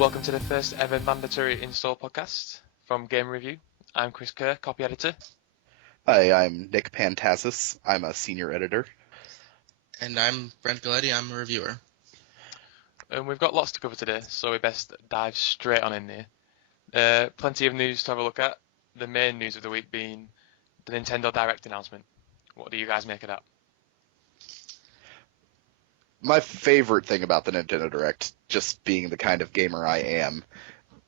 Welcome to the first ever mandatory install podcast from Game Review. I'm Chris Kerr, copy editor. Hi, I'm Nick Pantazis. I'm a senior editor. And I'm Brent Galletti, I'm a reviewer. And we've got lots to cover today, so we best dive straight on in there. Plenty of news to have a look at. The main news of the week being the Nintendo Direct announcement. What do you guys make of that? My favorite thing about the Nintendo Direct, just being the kind of gamer I am,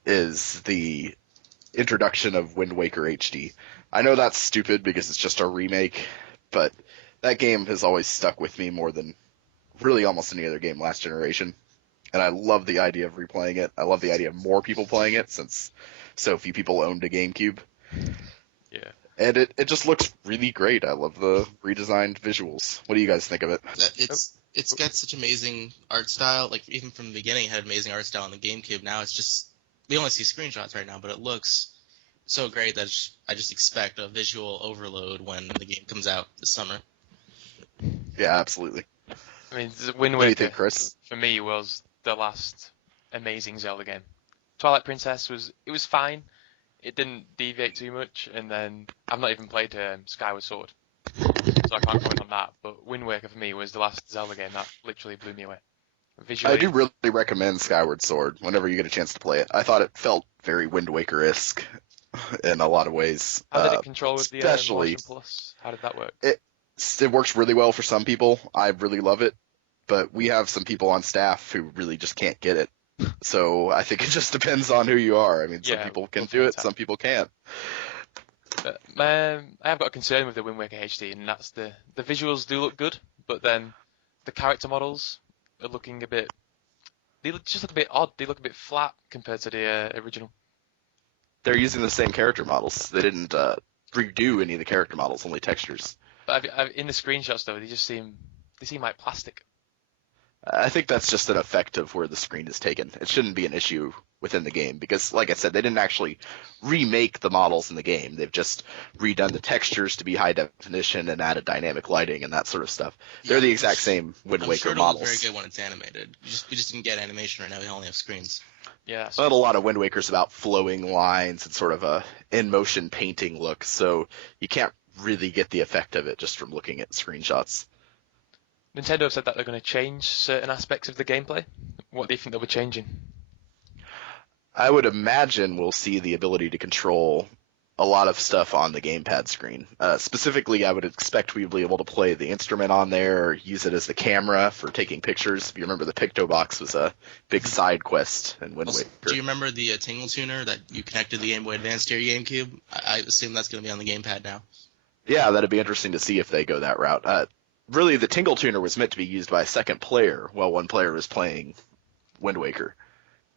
is the introduction of Wind Waker HD. I know that's stupid because it's just a remake, but that game has always stuck with me more than really almost any other game last generation. And I love the idea of replaying it. I love the idea of more people playing it since so few people owned a GameCube. Yeah. And it just looks really great. I love the redesigned visuals. What do you guys think of it? It's got such amazing art style. Like, even from the beginning, it had amazing art style on the GameCube. Now it's just, we only see screenshots right now, but it looks so great that I just expect a visual overload when the game comes out this summer. Yeah, absolutely. I mean, Wind Waker, What do you think, Chris? for me, was the last amazing Zelda game. Twilight Princess was fine. It didn't deviate too much, and then I've not even played Skyward Sword, so I can't comment on that. But Wind Waker for me was the last Zelda game that literally blew me away. Visually, I do really recommend Skyward Sword whenever you get a chance to play it. I thought it felt very Wind Waker-esque in a lot of ways. How did it control with the especially Motion Plus? How did that work? It works really well for some people. I really love it, but we have some people on staff who really just can't get it. So I think it just depends on who you are. I mean, some people can do it, some people can't. I have got a concern with the Wind Waker HD, and that's the visuals do look good, but then the character models are looking a bit. They just look a bit odd. They look a bit flat compared to the original. They're using the same character models. They didn't redo any of the character models, only textures. But in the screenshots though, they seem like plastic. I think that's just an effect of where the screen is taken. It shouldn't be an issue within the game because, like I said, they didn't actually remake the models in the game. They've just redone the textures to be high definition and added dynamic lighting and that sort of stuff. They're the exact same Wind Waker models. I'm sure it'll look very good when it's animated. We just didn't get animation right now. We only have screens. Yeah. But a lot of Wind Waker's about flowing lines and sort of a in-motion painting look, so you can't really get the effect of it just from looking at screenshots. Nintendo have said that they're going to change certain aspects of the gameplay. What do you think they'll be changing? I would imagine we'll see the ability to control a lot of stuff on the gamepad screen. Specifically, I would expect we'd be able to play the instrument on there or use it as the camera for taking pictures. If you remember, the Picto Box was a big side quest in Wind Waker. Do you remember the Tingle Tuner that you connected the Game Boy Advance to your GameCube? I assume that's going to be on the gamepad now. Yeah, that'd be interesting to see if they go that route. Really, the Tingle Tuner was meant to be used by a second player while one player was playing Wind Waker.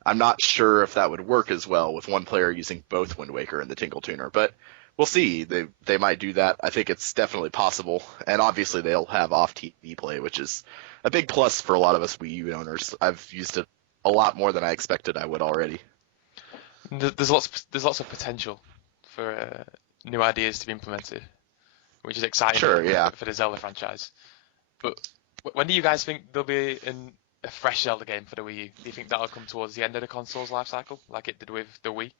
I'm not sure if that would work as well with one player using both Wind Waker and the Tingle Tuner, but we'll see. They might do that. I think it's definitely possible, and obviously they'll have off-TV play, which is a big plus for a lot of us Wii U owners. I've used it a lot more than I expected I would already. There's lots of potential for new ideas to be implemented, which is exciting for the Zelda franchise. But when do you guys think there'll be a fresh Zelda game for the Wii U? Do you think that'll come towards the end of the console's life cycle, like it did with the Wii?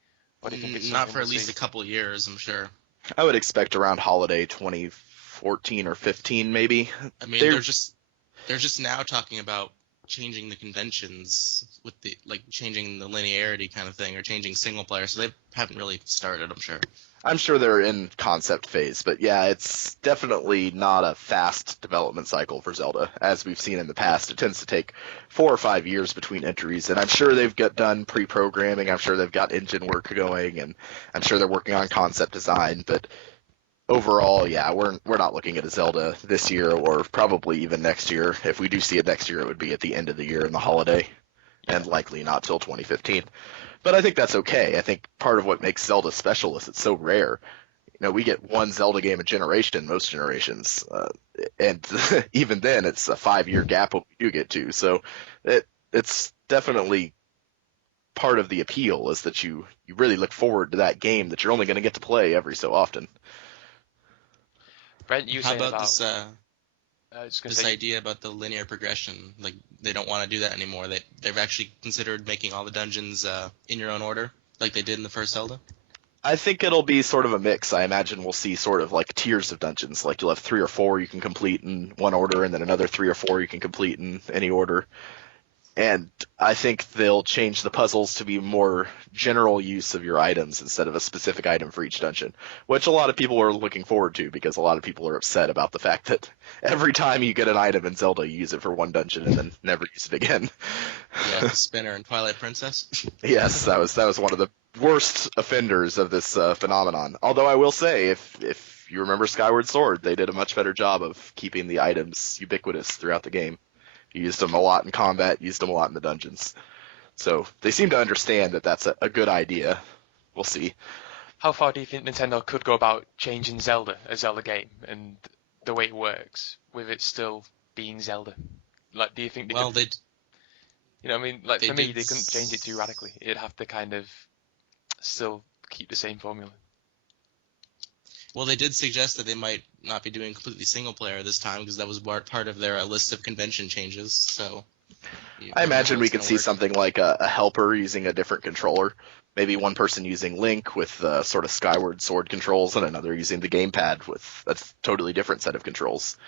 Or do you think it's not for at least a couple of years, I'm sure. I would expect around holiday 2014 or 15, maybe. I mean, they're just now talking about changing the conventions with changing the linearity kind of thing, or changing single player, so they haven't really started, I'm sure. I'm sure they're in concept phase, but yeah, it's definitely not a fast development cycle for Zelda. As we've seen in the past, it tends to take 4 or 5 years between entries, and I'm sure they've got done pre-programming, I'm sure they've got engine work going, and I'm sure they're working on concept design, but overall, yeah, we're not looking at a Zelda this year or probably even next year. If we do see it next year, it would be at the end of the year in the holiday, and likely not till 2015. But I think that's okay. I think part of what makes Zelda special is it's so rare. You know, we get one Zelda game a generation, most generations, and even then it's a 5-year gap when we do get to. So it's definitely part of the appeal is that you really look forward to that game that you're only going to get to play every so often. Brent, you How saying about this? this idea about the linear progression, like they don't want to do that anymore. They've actually considered making all the dungeons in your own order, like they did in the first Zelda. I think it'll be sort of a mix. I imagine we'll see sort of like tiers of dungeons. Like you'll have 3 or 4 you can complete in one order, and then another 3 or 4 you can complete in any order. And I think they'll change the puzzles to be more general use of your items instead of a specific item for each dungeon, which a lot of people are looking forward to because a lot of people are upset about the fact that every time you get an item in Zelda, you use it for one dungeon and then never use it again. Yeah, the spinner in Twilight Princess. Yes, that was one of the worst offenders of this phenomenon. Although I will say, if you remember Skyward Sword, they did a much better job of keeping the items ubiquitous throughout the game. You used them a lot in combat, used them a lot in the dungeons. So they seem to understand that that's a good idea. We'll see. How far do you think Nintendo could go about changing Zelda, a Zelda game, and the way it works, with it still being Zelda? Like, do you think they could... You know, I mean, like, for me, they couldn't change it too radically. It'd have to kind of still keep the same formula. Well, they did suggest that they might not be doing completely single player this time because that was part of their list of convention changes. So I imagine we could see something like a helper using a different controller. Maybe one person using Link with sort of Skyward Sword controls and another using the gamepad with a totally different set of controls.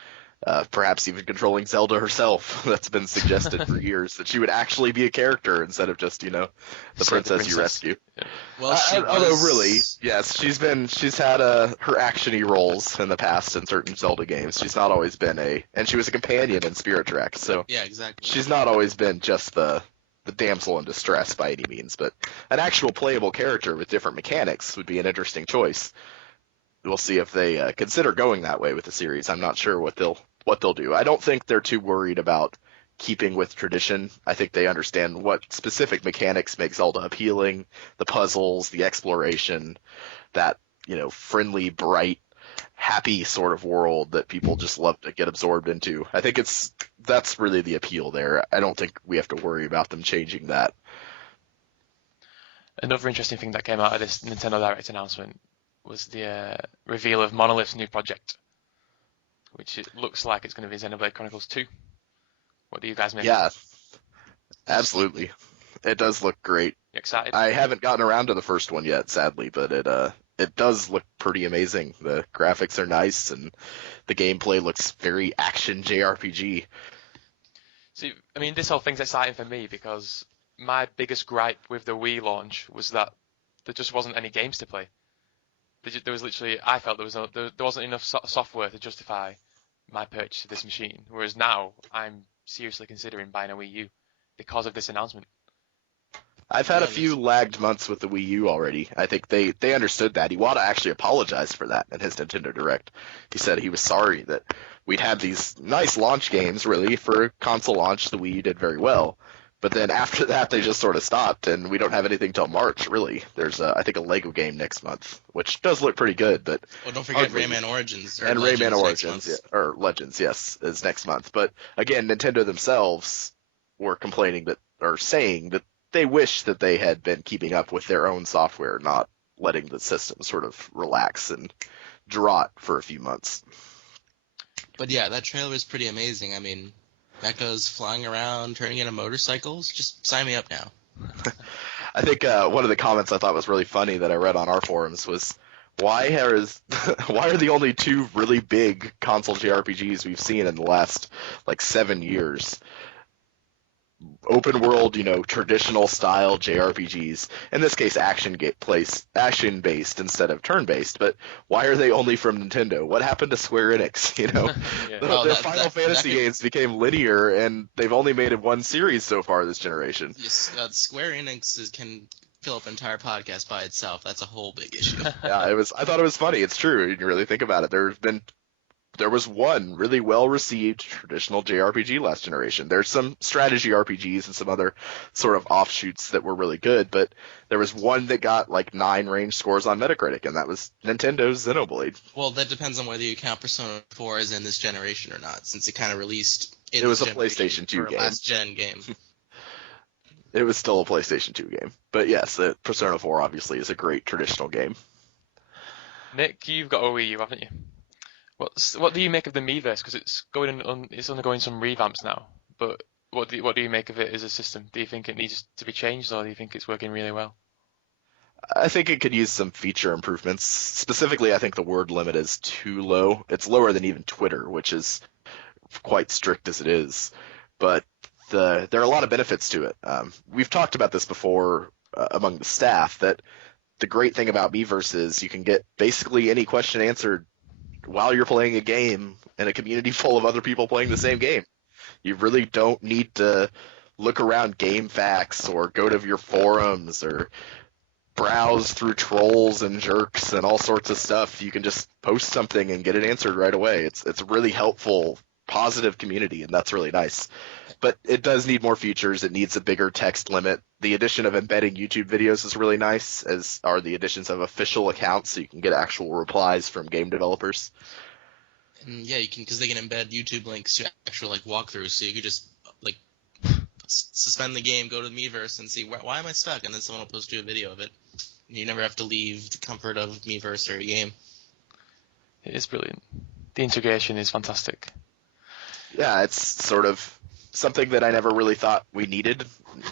Perhaps even controlling Zelda herself. That's been suggested for years, that she would actually be a character instead of just, the princess you rescue. Yeah. Well, although really, yes, she's had her actiony roles in the past in certain Zelda games. She's not always been and she was a companion in Spirit Tracks, so yeah, exactly. She's not always been just the damsel in distress by any means, but an actual playable character with different mechanics would be an interesting choice. We'll see if they consider going that way with the series. I'm not sure what they'll do. I don't think they're too worried about keeping with tradition. I think they understand what specific mechanics make Zelda appealing, the puzzles, the exploration, that, friendly, bright, happy sort of world that people just love to get absorbed into. I think that's really the appeal there. I don't think we have to worry about them changing that. Another interesting thing that came out of this Nintendo Direct announcement was the reveal of Monolith's new project, which it looks like it's going to be Xenoblade Chronicles 2. What do you guys make? Yeah, absolutely. It does look great. You excited? I haven't gotten around to the first one yet, sadly, but it does look pretty amazing. The graphics are nice, and the gameplay looks very action JRPG. See, I mean, this whole thing's exciting for me because my biggest gripe with the Wii launch was that there just wasn't any games to play. There was literally, I felt there wasn't enough software to justify my purchase of this machine. Whereas now, I'm seriously considering buying a Wii U because of this announcement. I've had a few lagged months with the Wii U already. I think they understood that. Iwata actually apologized for that in his Nintendo Direct. He said he was sorry that we'd had these nice launch games, really, for console launch. The Wii U did very well. But then after that, they just sort of stopped, and we don't have anything till March, really. There's, I think, a Lego game next month, which does look pretty good. But don't forget Rayman Origins. And Rayman Origins, or Legends, yes, is next month. But again, Nintendo themselves were complaining saying that they wish that they had been keeping up with their own software, not letting the system sort of relax and draught for a few months. But yeah, that trailer is pretty amazing. I mean, mechas flying around, turning into motorcycles. Just sign me up now. I think one of the comments I thought was really funny that I read on our forums was, why are the only 2 really big console JRPGs we've seen in the last 7 years open world, traditional style JRPGs, in this case action based instead of turn based, but why are they only from Nintendo? What happened to Square Enix? Yeah. Their Final Fantasy games became linear, and they've only made it one series so far this generation. Yes, Square Enix can fill up an entire podcast by itself. That's a whole big issue. Yeah, I thought it was funny. It's true. You really think about it. There was one really well-received traditional JRPG last generation. There's some strategy RPGs and some other sort of offshoots that were really good, but there was one that got 9 range scores on Metacritic, and that was Nintendo's Xenoblade. Well, that depends on whether you count Persona 4 as in this generation or not, since it kind of released it was a PlayStation 2 game. Last-gen game. It was still a PlayStation 2 game. But yes, Persona 4 obviously is a great traditional game. Nick, you've got a Wii U, haven't you? What do you make of the Miiverse? Because it's undergoing some revamps now. But what do you make of it as a system? Do you think it needs to be changed, or do you think it's working really well? I think it could use some feature improvements. Specifically, I think the word limit is too low. It's lower than even Twitter, which is quite strict as it is. But there are a lot of benefits to it. We've talked about this before among the staff, that the great thing about Miiverse is you can get basically any question answered while you're playing a game in a community full of other people playing the same game. You really don't need to look around GameFAQs or go to your forums or browse through trolls and jerks and all sorts of stuff. You can just post something and get it answered right away. It's a really helpful, positive community, and that's really nice. But it does need more features. It needs a bigger text limit. The addition of embedding YouTube videos is really nice, as are the additions of official accounts, so you can get actual replies from game developers. And yeah, you can, because they can embed YouTube links to actual walkthroughs, so you could just suspend the game, go to Miiverse, and see why am I stuck, and then someone will post you a video of it. You never have to leave the comfort of Miiverse or your game. It is brilliant. The integration is fantastic. Yeah, it's sort of something that I never really thought we needed.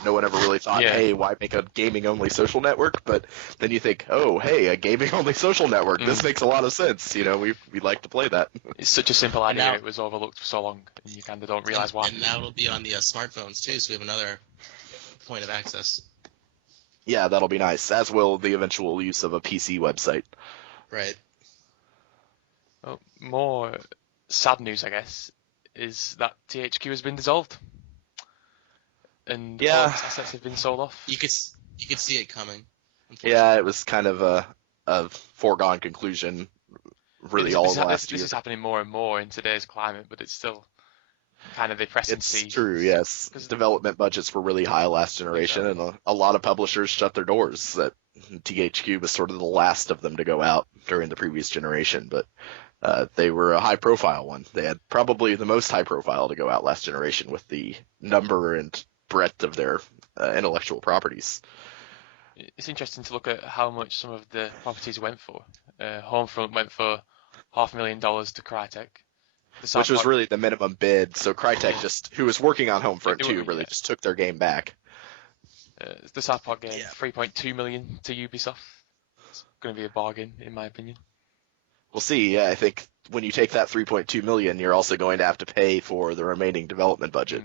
No one ever really thought, hey, why make a gaming-only social network? But then you think, oh, hey, a gaming-only social network. This makes a lot of sense. We like to play that. It's such a simple idea. Now, it was overlooked for so long, and you kind of don't realize why. And now it'll be on the smartphones, too, so we have another point of access. Yeah, that'll be nice, as will the eventual use of a PC website. Right. Well, more sad news, I guess, is that THQ has been dissolved. And all its assets have been sold off. You could see it coming. Yeah, it was kind of a foregone conclusion, really, all last year. This is happening more and more in today's climate, but it's still kind of depressing. It's true, yes. Development budgets were really high last generation, and a lot of publishers shut their doors. That THQ was sort of the last of them to go out during the previous generation, but they were a high-profile one. They had probably the most high-profile to go out last generation with the number and breadth of their intellectual properties. It's interesting to look at how much some of the properties went for. Homefront went for $500,000 to Crytek. Which was really the minimum bid, so Crytek who was working on Homefront 2, really just took their game back. The South Park game, $3.2 million to Ubisoft. It's going to be a bargain, in my opinion. We'll see. Yeah, I think when you take that $3.2 million, you're also going to have to pay for the remaining development budget.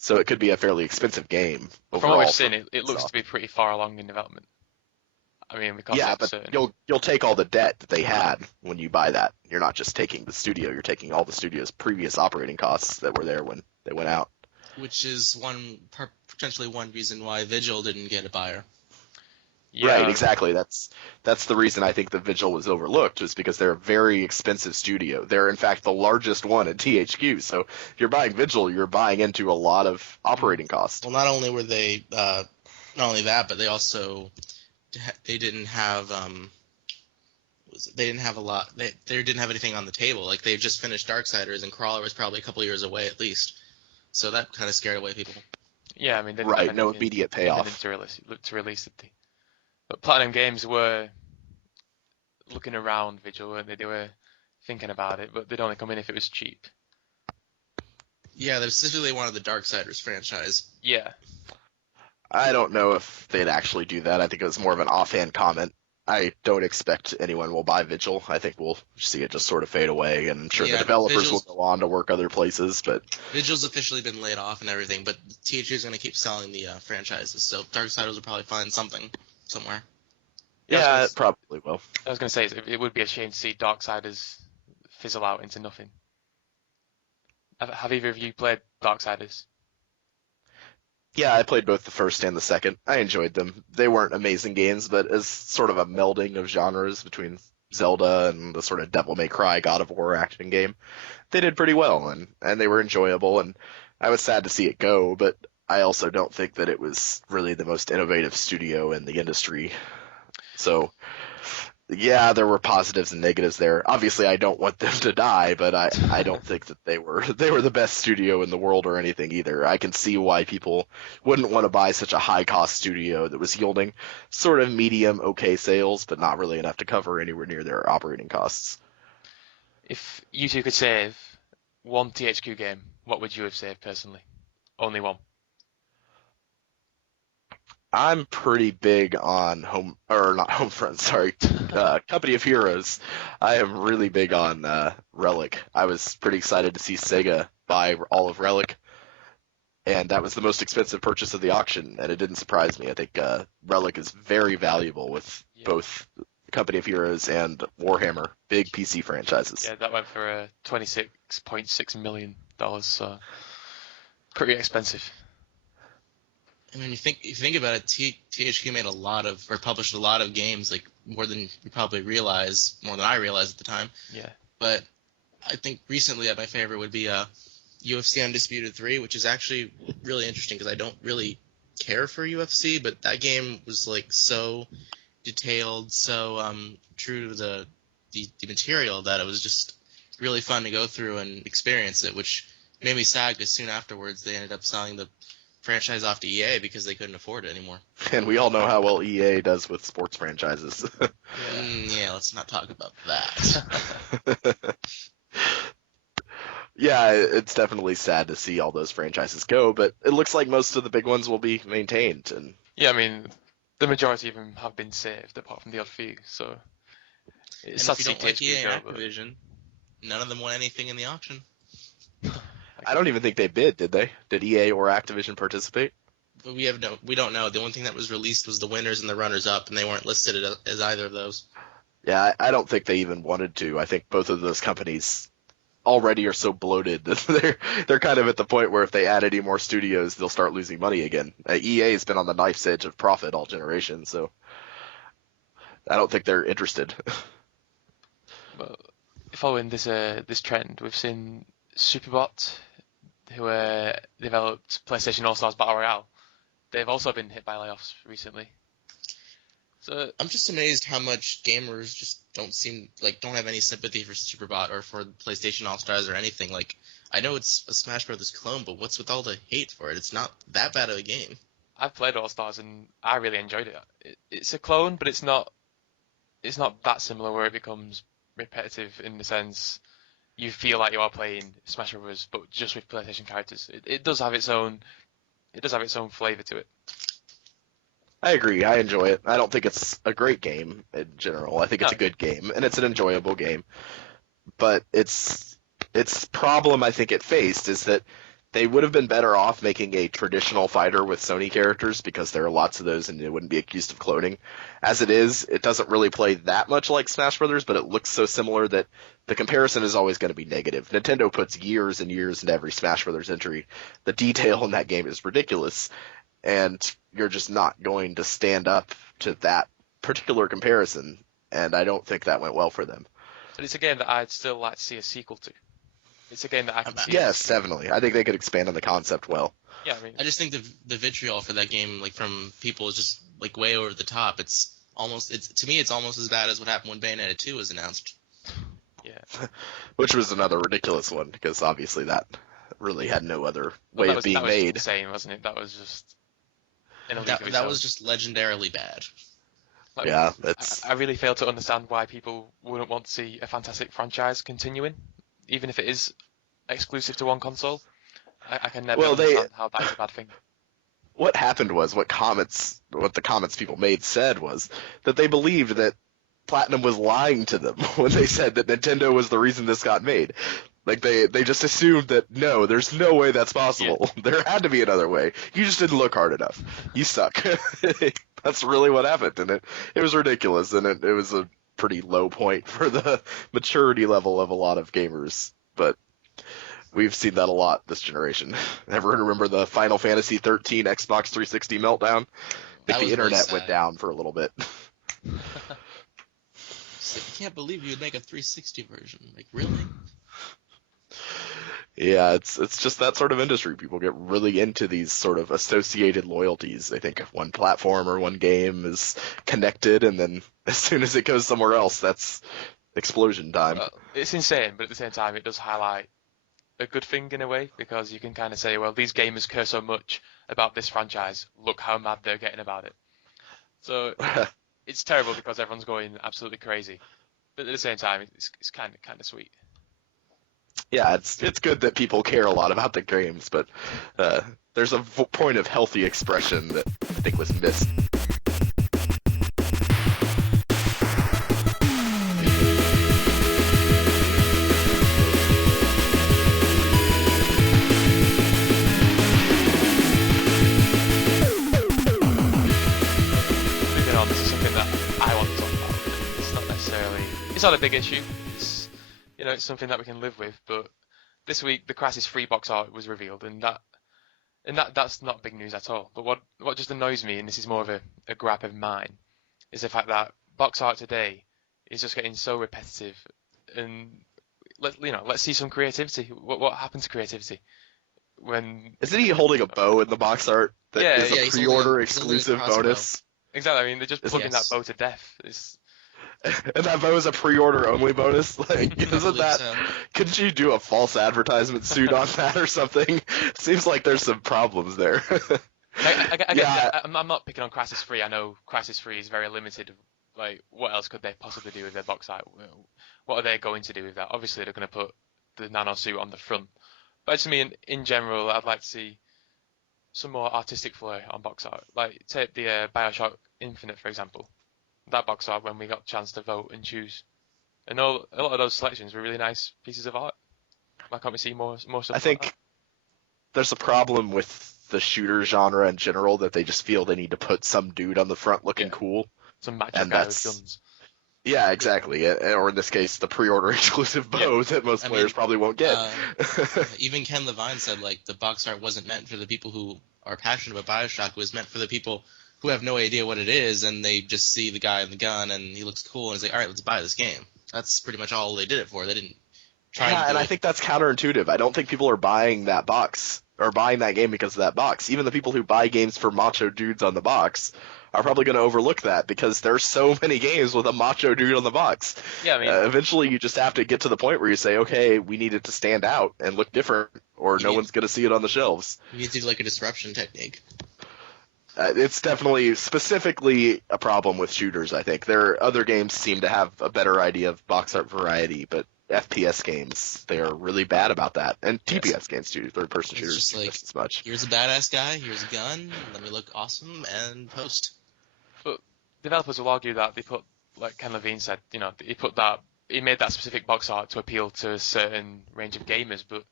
So it could be a fairly expensive game overall. From what we've seen, it looks to be pretty far along in development. I mean, but you'll take all the debt that they had when you buy that. You're not just taking the studio; you're taking all the studio's previous operating costs that were there when they went out. Which is potentially one reason why Vigil didn't get a buyer. Yeah. Right, exactly. That's the reason I think the Vigil was overlooked, was because they're a very expensive studio. They're in fact the largest one at THQ. So if you're buying Vigil, you're buying into a lot of operating costs. Well, not only were they not only that, but they also didn't have they didn't have a lot. They didn't have anything on the table. Like, they just finished Darksiders, and Crawler was probably a couple years away at least. So that kind of scared away people. Yeah, I mean, they didn't have no immediate payoff to release it. But Platinum Games were looking around Vigil, weren't they? They were thinking about it, but they'd only come in if it was cheap. Yeah, they specifically wanted the Darksiders franchise. Yeah. I don't know if they'd actually do that. I think it was more of an offhand comment. I don't expect anyone will buy Vigil. I think we'll see it just sort of fade away, and I'm sure the developers will go on to work other places. But Vigil's officially been laid off and everything, but THQ is going to keep selling the franchises, so Darksiders will probably find something somewhere. Yeah, it probably will. I was going to say, it would be a shame to see Darksiders fizzle out into nothing. Have either of you played Darksiders? Yeah, I played both the first and the second. I enjoyed them. They weren't amazing games, but as sort of a melding of genres between Zelda and the sort of Devil May Cry God of War action game, they did pretty well, and they were enjoyable, and I was sad to see it go, but I also don't think that it was really the most innovative studio in the industry. So, yeah, there were positives and negatives there. Obviously, I don't want them to die, but I don't think that they were the best studio in the world or anything either. I can see why people wouldn't want to buy such a high-cost studio that was yielding sort of medium, okay sales, but not really enough to cover anywhere near their operating costs. If you two could save one THQ game, what would you have saved personally? Only one. I'm pretty big on not Homefront, sorry, Company of Heroes. I am really big on Relic. I was pretty excited to see Sega buy all of Relic, and that was the most expensive purchase of the auction, and it didn't surprise me. I think Relic is very valuable with both Company of Heroes and Warhammer, big PC franchises. Yeah, that went for $26.6 million, so pretty expensive. I mean, you think about it, THQ made published a lot of games, like more than you probably realize, more than I realized at the time. Yeah. But I think recently my favorite would be UFC Undisputed 3, which is actually really interesting because I don't really care for UFC, but that game was like so detailed, so true to the material that it was just really fun to go through and experience it, which made me sad because soon afterwards they ended up selling the franchise off to EA because they couldn't afford it anymore. And we all know how well EA does with sports franchises. Yeah, let's not talk about that. Yeah, it's definitely sad to see all those franchises go, but it looks like most of the big ones will be maintained. And yeah, I mean, the majority of them have been saved, apart from the odd few. So it's sad to see EA and Activision, none of them won anything in the auction. I don't even think they bid, did they? Did EA or Activision participate? But we don't know. The only thing that was released was the winners and the runners-up, and they weren't listed as either of those. Yeah, I don't think they even wanted to. I think both of those companies already are so bloated that they're kind of at the point where if they add any more studios, they'll start losing money again. EA has been on the knife's edge of profit all generation, so I don't think they're interested. Well, following this trend, we've seen Superbot, who developed PlayStation All-Stars Battle Royale. They've also been hit by layoffs recently. So I'm just amazed how much gamers just don't have any sympathy for Superbot or for PlayStation All-Stars or anything. Like, I know it's a Smash Brothers clone, but what's with all the hate for it? It's not that bad of a game. I've played All-Stars and I really enjoyed it. It's a clone, but it's not that similar where it becomes repetitive in the sense you feel like you are playing Smash Bros. But just with PlayStation characters. It does have its own flavour to it. I agree. I enjoy it. I don't think it's a great game in general. I think it's a good game, and it's an enjoyable game. But its problem I think it faced is that they would have been better off making a traditional fighter with Sony characters because there are lots of those and it wouldn't be accused of cloning. As it is, it doesn't really play that much like Smash Brothers, but it looks so similar that the comparison is always going to be negative. Nintendo puts years and years into every Smash Brothers entry. The detail in that game is ridiculous, and you're just not going to stand up to that particular comparison, and I don't think that went well for them. But it's a game that I'd still like to see a sequel to. It's a game that I can see. Yes, definitely. I think they could expand on the concept well. Yeah, I mean, I just think the vitriol for that game, like from people, is just like way over the top. To me, it's almost as bad as what happened when Bayonetta 2 was announced. Yeah. Which was another ridiculous one because obviously that really had no other way of being made. That was insane, wasn't it? That was just. That was just legendarily bad. Like, yeah, I really fail to understand why people wouldn't want to see a fantastic franchise continuing, even if it is exclusive to one console. I can never understand how that's a bad thing. What happened was what the comments people made said was that they believed that Platinum was lying to them when they said that Nintendo was the reason this got made. Like they just assumed that no, there's no way that's possible. Yeah. There had to be another way. You just didn't look hard enough. You suck. That's really what happened, and it was ridiculous, and it was a pretty low point for the maturity level of a lot of gamers. But we've seen that a lot this generation. Everyone remember the Final Fantasy 13 Xbox 360 meltdown? I think the internet went down for a little bit. I can't believe you would make a 360 version. Like, really? Yeah, it's just that sort of industry. People get really into these sort of associated loyalties. They think one platform or one game is connected, and then as soon as it goes somewhere else, that's explosion time. It's insane, but at the same time, it does highlight a good thing in a way, because you can kind of say, well, these gamers care so much about this franchise. Look how mad they're getting about it. So it's terrible because everyone's going absolutely crazy, but at the same time, it's kind of sweet. Yeah, it's good that people care a lot about the games, but there's a point of healthy expression that I think was missed. Moving on, this is something that I want to talk about. It's not necessarily, it's not a big issue. It's, you know, it's something that we can live with. But this week, the Crysis 3 box art was revealed, and that's not big news at all. But what just annoys me, and this is more of a gripe of mine, is the fact that box art today is just getting so repetitive. And let's see some creativity. What happened to creativity? When Isn't he holding a bow in the box art? That Yeah, is yeah, a he's pre-order holding a exclusive crossbow. bonus. exactly, I mean, they're just plugging that Yes. bow to death. It's, And that bow is a pre-order only bonus. Like, isn't believe that? so. Couldn't you do a false advertisement suit on that or something? Seems like there's some problems there. I get Yeah. that. I'm not picking on Crysis 3. I know Crysis 3 is very limited. Like, what else could they possibly do with their box art? What are they going to do with that? Obviously, they're going to put the nano suit on the front. But I just mean, in general, I'd like to see some more artistic flair on box art. Like, take the Bioshock Infinite, for example. That box art, when we got a chance to vote and choose. And a lot of those selections were really nice pieces of art. Why can't we see more stuff I like think that? there's a problem with the shooter genre in general that they just feel they need to put some dude on the front looking Yeah. cool. Some macho and guy with that's- guns. Yeah, exactly. Or in this case, the pre-order exclusive bow that most I players mean, probably won't get. Even Ken Levine said like the box art wasn't meant for the people who are passionate about Bioshock. It was meant for the people who have no idea what it is and they just see the guy in the gun and he looks cool and it's like, all right, let's buy this game. That's pretty much all they did it for. They didn't try Yeah, to do and I it. think that's counterintuitive. I don't think people are buying that box or buying that game because of that box. Even the people who buy games for macho dudes on the box are probably going to overlook that because there's so many games with a macho dude on the box. Yeah, I mean, Eventually, you just have to get to the point where you say, okay, we need it to stand out and look different, or You no need- one's going to see it on the shelves. You need to do like a disruption technique. It's definitely specifically a problem with shooters, I think. Other games seem to have a better idea of box art variety, but FPS games, they are really bad about that. And TPS games too, third-person It's shooters, just like- just as much. Here's a badass guy, here's a gun, let me look awesome, and post. but developers will argue that they put, like Ken Levine said, you know, he made that specific box art to appeal to a certain range of gamers, but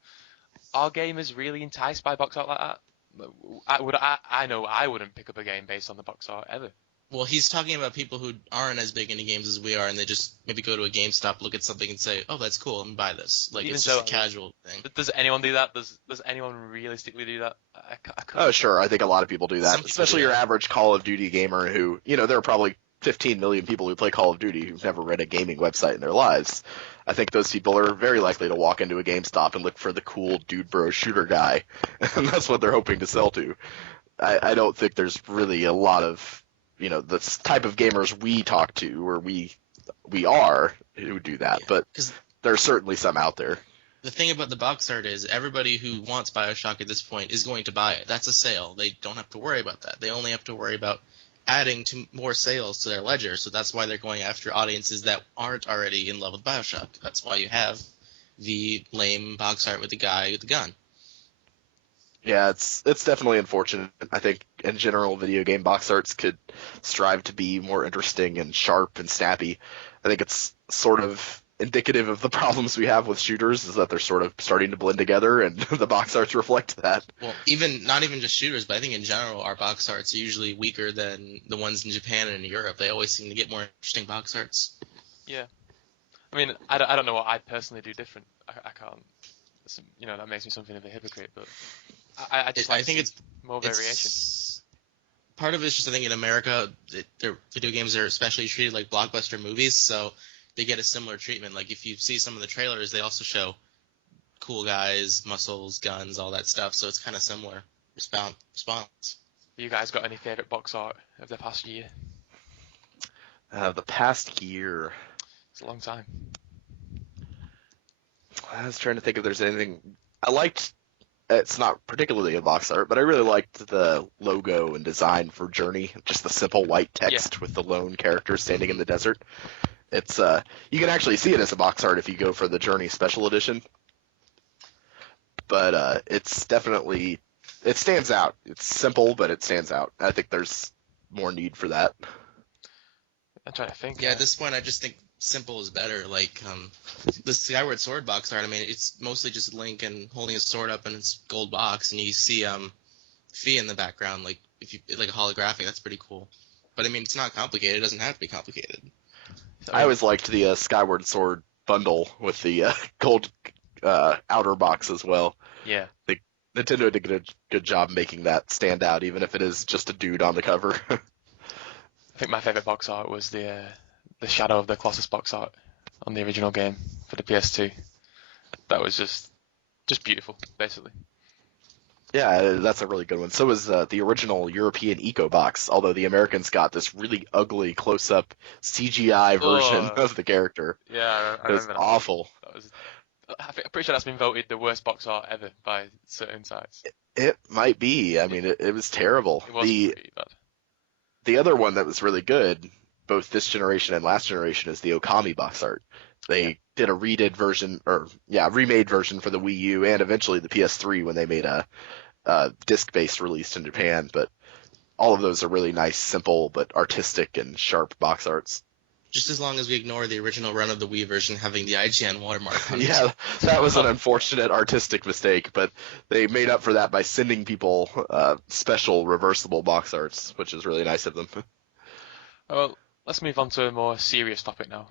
are gamers really enticed by box art like that? I know I wouldn't pick up a game based on the box art ever. Well, he's talking about people who aren't as big into games as we are, and they just maybe go to a GameStop, look at something, and say, "Oh, that's cool. Let me buy this." Like Even it's so, just a casual thing. Does anyone do that? Does anyone realistically do that? I couldn't. Oh, sure. I think a lot of people do Some that, people especially do your that. average Call of Duty gamer who, there are probably 15 million people who play Call of Duty who've never read a gaming website in their lives. I think those people are very likely to walk into a GameStop and look for the cool dude bro shooter guy, and that's what they're hoping to sell to. I don't think there's really a lot of, the type of gamers we talk to, or we are, who do that, Yeah, but 'cause there's certainly some out there. the thing about the box art is everybody who wants Bioshock at this point is going to buy it. That's a sale. They don't have to worry about that. They only have to worry about adding to more sales to their ledger. So that's why they're going after audiences that aren't already in love with Bioshock. That's why you have the lame box art with the guy with the gun. Yeah, it's definitely unfortunate. I think in general, video game box arts could strive to be more interesting and sharp and snappy. I think it's sort of indicative of the problems we have with shooters, is that they're sort of starting to blend together, and the box arts reflect that. Well, not even just shooters, but I think in general our box arts are usually weaker than the ones in Japan and in Europe. They always seem to get more interesting box arts. I mean, I don't know what I personally do different. I can't. That makes me something of a hypocrite, but I just like I think to it's see more variation. It's, part of it's just I think in America, their video games are especially treated like blockbuster movies, so they get a similar treatment. Like if you see some of the trailers, they also show cool guys, muscles, guns, all that stuff. So it's kind of similar response. You guys got any favorite box art of the past year? The past year, It's a long time. I was trying to think if there's anything I liked. It's not particularly a box art, but I really liked the logo and design for Journey. Just the simple white text with the lone character standing in the desert. It's you can actually see it as a box art if you go for the Journey Special Edition. but it's definitely it stands out. It's simple, but it stands out. I think there's more need for that. I'm trying to think. Yeah, at this point, I just think simple is better. Like the Skyward Sword box art. I mean, it's mostly just Link and holding his sword up in its gold box, and you see Fi in the background, like if you like a holographic. That's pretty cool. But I mean, it's not complicated. It doesn't have to be complicated. I always liked the Skyward Sword bundle with the gold outer box as well. Yeah. Nintendo did a good job making that stand out, even if it is just a dude on the cover. I think my favourite box art was the Shadow of the Colossus box art on the original game for the PS2. That was just beautiful, basically. Yeah, that's a really good one. So was the original European Eco box, although the Americans got this really ugly close-up CGI version of the character. Yeah, I it was remember awful. I'm pretty sure that's been voted the worst box art ever by certain sites. It might be. I mean, it was terrible. It was pretty bad. The other one that was really good, both this generation and last generation, is the Okami box art. They did a remade version for the Wii U and eventually the PS3 when they made a disc-based release in Japan. But all of those are really nice, simple, but artistic and sharp box arts. Just as long as we ignore the original run of the Wii version having the IGN watermark on it. Yeah, that was an unfortunate artistic mistake, but they made up for that by sending people special reversible box arts, which is really nice of them. Well, let's move on to a more serious topic now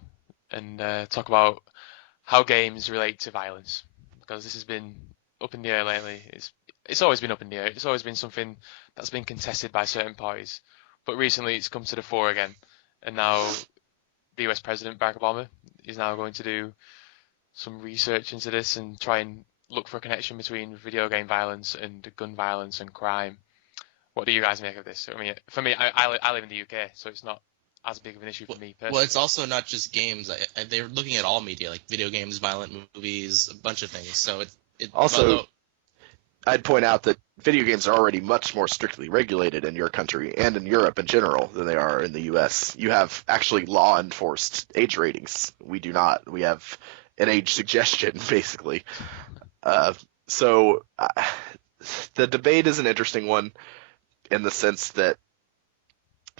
and talk about how games relate to violence, because this has been up in the air lately. It's always been up in the air. It's always been something that's been contested by certain parties, but recently it's come to the fore again, and now the US President Barack Obama is now going to do some research into this and try and look for a connection between video game violence and gun violence and crime. What do you guys make of this? I mean, for me, I live in the UK, so it's not as big of an issue for me personally. Well, it's also not just games. They're looking at all media, like video games, violent movies, a bunch of things. So it also, I'd point out that video games are already much more strictly regulated in your country and in Europe in general than they are in the US. You have actually law-enforced age ratings. We do not. We have an age suggestion, basically. So the debate is an interesting one in the sense that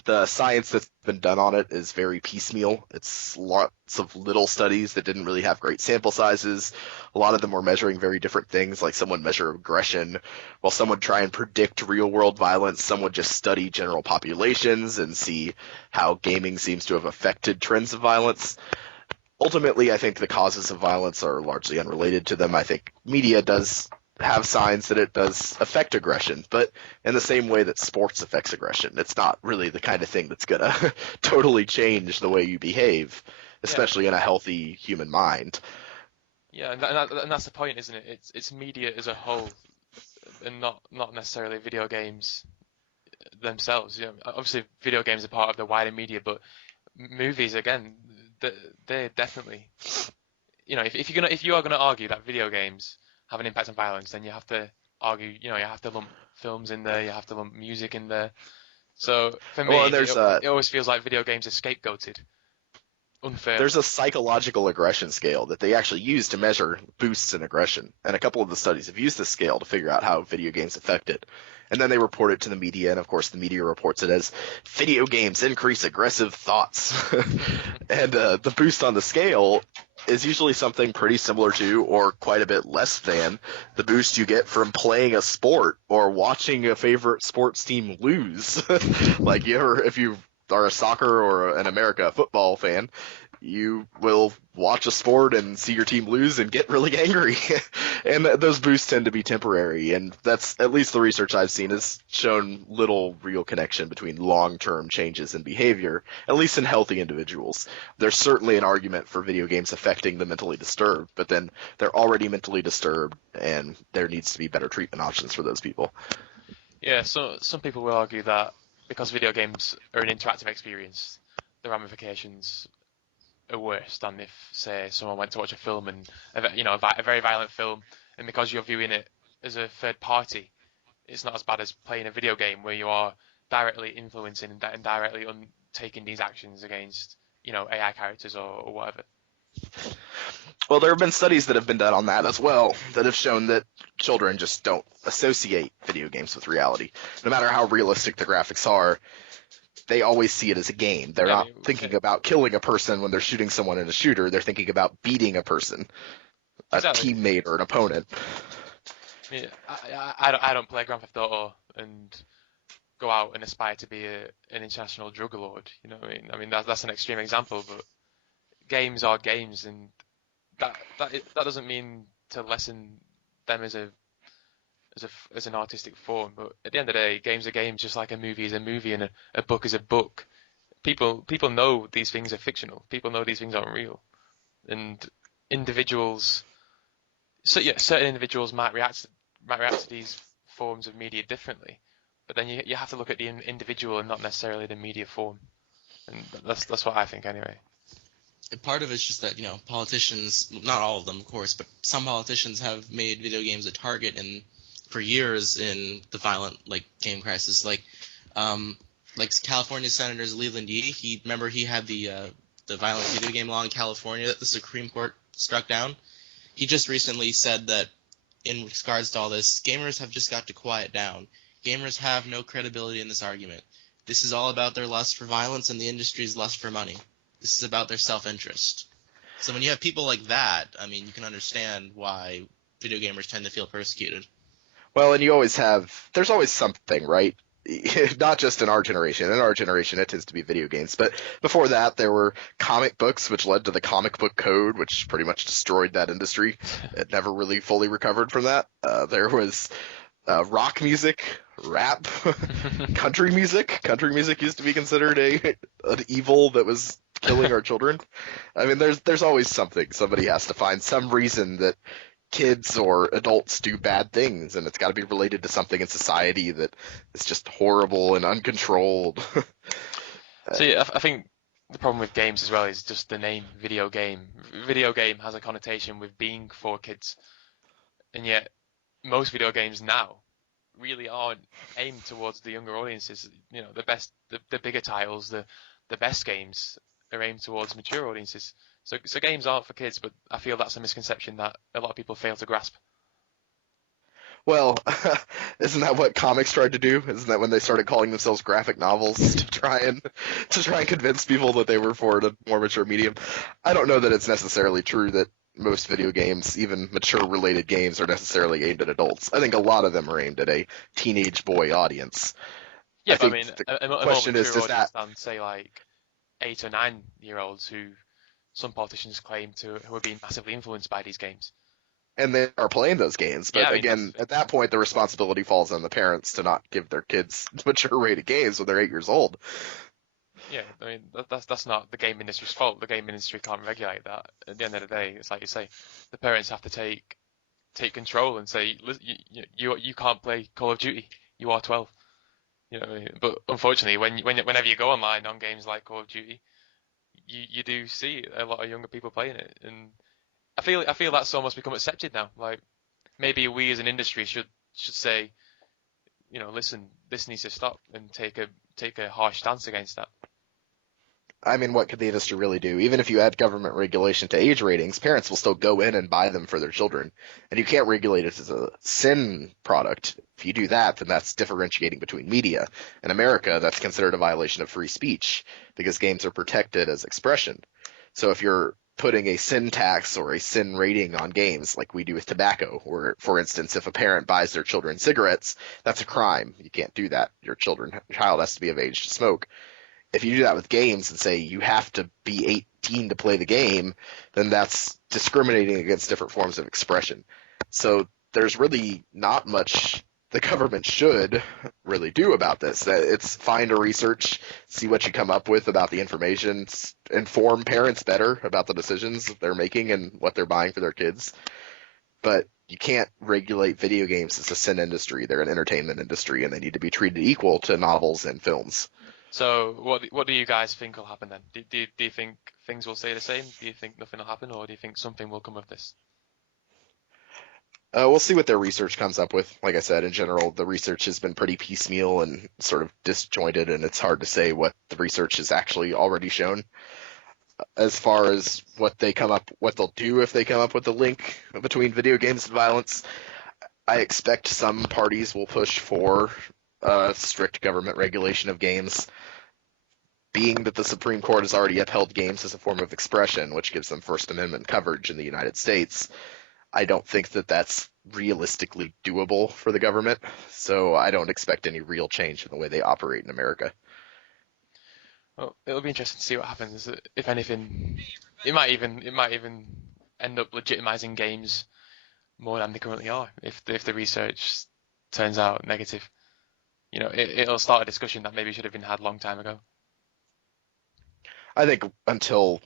the science that's been done on it is very piecemeal. It's lots of little studies that didn't really have great sample sizes. A lot of them were measuring very different things, like some would measure aggression, while some would try and predict real-world violence. Some would just study general populations and see how gaming seems to have affected trends of violence. Ultimately, I think the causes of violence are largely unrelated to them. I think media does have signs that it does affect aggression, but in the same way that sports affects aggression. It's not really the kind of thing that's going to totally change the way you behave, especially in a healthy human mind. Yeah, and that's the point, isn't it? It's media as a whole, and not necessarily video games themselves. You know, obviously, video games are part of the wider media, but movies, again, they're definitely, you know, if you are gonna argue that video games have an impact on violence, then you have to argue, you know, you have to lump films in there, you have to lump music in there. So for me, it always feels like video games are scapegoated. Unfair. There's a psychological aggression scale that they actually use to measure boosts in aggression, and a couple of the studies have used this scale to figure out how video games affect it. And then they report it to the media, and of course the media reports it as video games increase aggressive thoughts. And the boost on the scale is usually something pretty similar to, or quite a bit less than, the boost you get from playing a sport or watching a favorite sports team lose. Like if you are a soccer or an America football fan, you will watch a sport and see your team lose and get really angry. And those boosts tend to be temporary, and that's, at least the research I've seen, has shown little real connection between long-term changes in behavior, at least in healthy individuals. There's certainly an argument for video games affecting the mentally disturbed, but then they're already mentally disturbed, and there needs to be better treatment options for those people. Yeah, so some people will argue that because video games are an interactive experience, the ramifications are worse than if, say, someone went to watch a film and, you know, a very violent film, and because you're viewing it as a third party, it's not as bad as playing a video game where you are directly influencing and directly taking these actions against, you know, AI characters or whatever. Well, there have been studies that have been done on that as well that have shown that children just don't associate video games with reality. No matter how realistic the graphics are, they always see it as a game. They're not thinking about killing a person when they're shooting someone in a shooter. They're thinking about beating a person, a teammate or an opponent. Yeah, I don't play Grand Theft Auto and go out and aspire to be an international drug lord. You know what I mean? I mean that's an extreme example, but games are games, and that doesn't mean to lessen them as an artistic form. But at the end of the day, games are games, just like a movie is a movie and a book is a book. People know these things are fictional. People know these things aren't real, and individuals. So yeah, certain individuals might react to these forms of media differently, but then you have to look at the individual and not necessarily the media form, and that's what I think anyway. Part of it's just that, politicians, not all of them, of course, but some politicians have made video games a target for years in the violent game crisis. Like California Senator Leland Yee. He had the violent video game law in California that the Supreme Court struck down. He just recently said that in regards to all this, gamers have just got to quiet down. Gamers have no credibility in this argument. This is all about their lust for violence and the industry's lust for money. This is about their self-interest. So when you have people like that, I mean, you can understand why video gamers tend to feel persecuted. Well, and there's always something, right? Not just in our generation. In our generation, it tends to be video games. But before that, there were comic books, which led to the comic book code, which pretty much destroyed that industry. It never really fully recovered from that. There was rock music, rap, country music. Country music used to be considered an evil that was killing our children. I mean, there's always something. Somebody has to find some reason that kids or adults do bad things, and it's got to be related to something in society that is just horrible and uncontrolled. See, I think the problem with games as well is just the name video game. Video game has a connotation with being for kids, and yet most video games now really aren't aimed towards the younger audiences. The bigger titles, the best games are aimed towards mature audiences. So games aren't for kids, but I feel that's a misconception that a lot of people fail to grasp. Well, isn't that what comics tried to do? Isn't that when they started calling themselves graphic novels to try and convince people that they were for a more mature medium? I don't know that it's necessarily true that most video games, even mature-related games, are necessarily aimed at adults. I think a lot of them are aimed at a teenage boy audience. Yeah, I mean, the question is, does that say like 8 or 9-year-olds who some politicians claim who are being massively influenced by these games? And they are playing those games, but again, at that point, the responsibility falls on the parents to not give their kids mature-rated games when they're 8 years old. Yeah, I mean that's not the game industry's fault. The game industry can't regulate that. At the end of the day, it's like you say, the parents have to take control and say, you can't play Call of Duty. You are 12. You know, but unfortunately, whenever you go online on games like Call of Duty, you do see a lot of younger people playing it, and I feel that's almost become accepted now. Like maybe we as an industry should say, listen, this needs to stop, and take a harsh stance against that. I mean, what could the industry really do? Even if you add government regulation to age ratings, parents will still go in and buy them for their children. And you can't regulate it as a sin product. If you do that, then that's differentiating between media. In America, that's considered a violation of free speech because games are protected as expression. So if you're putting a sin tax or a sin rating on games like we do with tobacco, or for instance, if a parent buys their children cigarettes, that's a crime. You can't do that. Your child has to be of age to smoke. If you do that with games and say you have to be 18 to play the game, then that's discriminating against different forms of expression. So there's really not much the government should really do about this. It's fine to research, see what you come up with about the information, inform parents better about the decisions that they're making and what they're buying for their kids. But you can't regulate video games as a sin industry. They're an entertainment industry, and they need to be treated equal to novels and films. So what do you guys think will happen then? Do you think things will stay the same? Do you think nothing will happen, or do you think something will come of this? We'll see what their research comes up with. Like I said, in general, the research has been pretty piecemeal and sort of disjointed, and it's hard to say what the research has actually already shown. as far as what they'll do if they come up with a link between video games and violence. I expect some parties will push for strict government regulation of games, being that the Supreme Court has already upheld games as a form of expression, which gives them First Amendment coverage in the United States. I don't think that that's realistically doable for the government, so I don't expect any real change in the way they operate in America. Well, it'll be interesting to see what happens. If anything, it might even end up legitimizing games more than they currently are. If the research turns out negative, it'll start a discussion that maybe should have been had a long time ago. I think until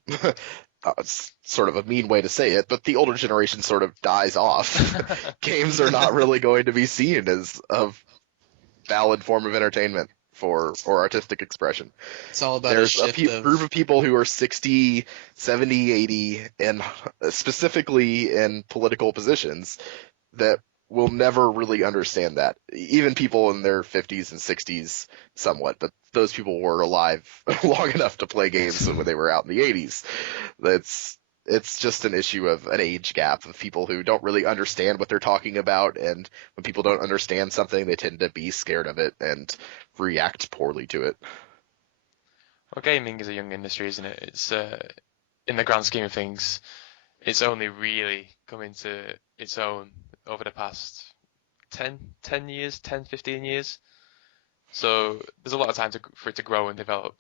it's sort of a mean way to say it, but the older generation sort of dies off. Games are not really going to be seen as a valid form of entertainment for artistic expression. It's all about There's a group of people who are 60, 70, 80, and specifically in political positions that will never really understand that. Even people in their 50s and 60s somewhat, but those people were alive long enough to play games when they were out in the 80s. It's just an issue of an age gap of people who don't really understand what they're talking about, and when people don't understand something, they tend to be scared of it and react poorly to it. Well, gaming is a young industry, isn't it? It's in the grand scheme of things, it's only really come into its own over the past 10 years, 10, 15 years. So there's a lot of time for it to grow and develop.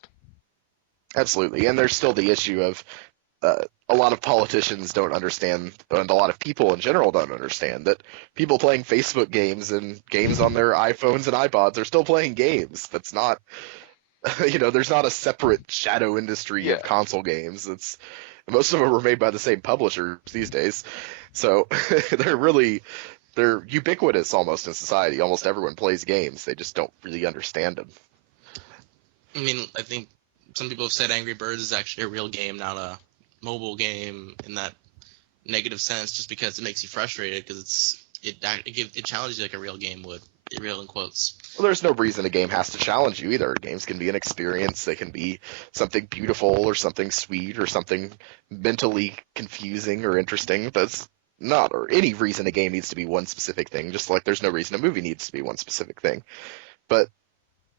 Absolutely, and there's still the issue of a lot of politicians don't understand, and a lot of people in general don't understand, that people playing Facebook games and games on their iPhones and iPods are still playing games. That's not, there's not a separate shadow industry of console games. Most of them are made by the same publishers these days. So they're ubiquitous almost in society. Almost everyone plays games. They just don't really understand them. I mean, I think some people have said Angry Birds is actually a real game, not a mobile game in that negative sense, just because it makes you frustrated because it challenges you like a real game would, real in quotes. Well, there's no reason a game has to challenge you either. Games can be an experience. They can be something beautiful or something sweet or something mentally confusing or interesting. That's not or any reason a game needs to be one specific thing, just like there's no reason a movie needs to be one specific thing. But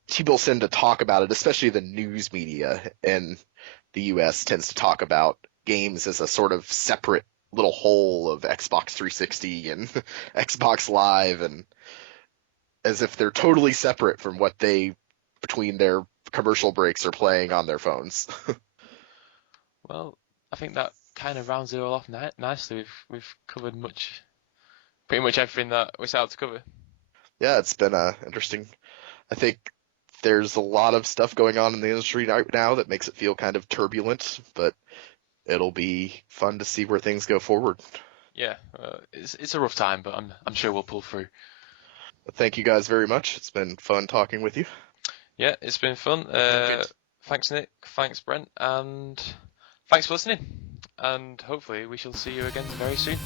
people tend to talk about it, especially the news media in the US tends to talk about games as a sort of separate little whole of Xbox 360 and Xbox Live, and as if they're totally separate from what they, between their commercial breaks, are playing on their phones. Well, I think that kind of rounds it all off nicely. We've covered pretty much everything that we set out to cover. Yeah, it's been interesting. I think there's a lot of stuff going on in the industry right now that makes it feel kind of turbulent, but it'll be fun to see where things go forward. Yeah, it's a rough time, but I'm sure we'll pull through. Thank you guys very much. It's been fun talking with you. Yeah, it's been fun. Thanks, Nick. Thanks, Brent. And thanks for listening. And hopefully we shall see you again very soon.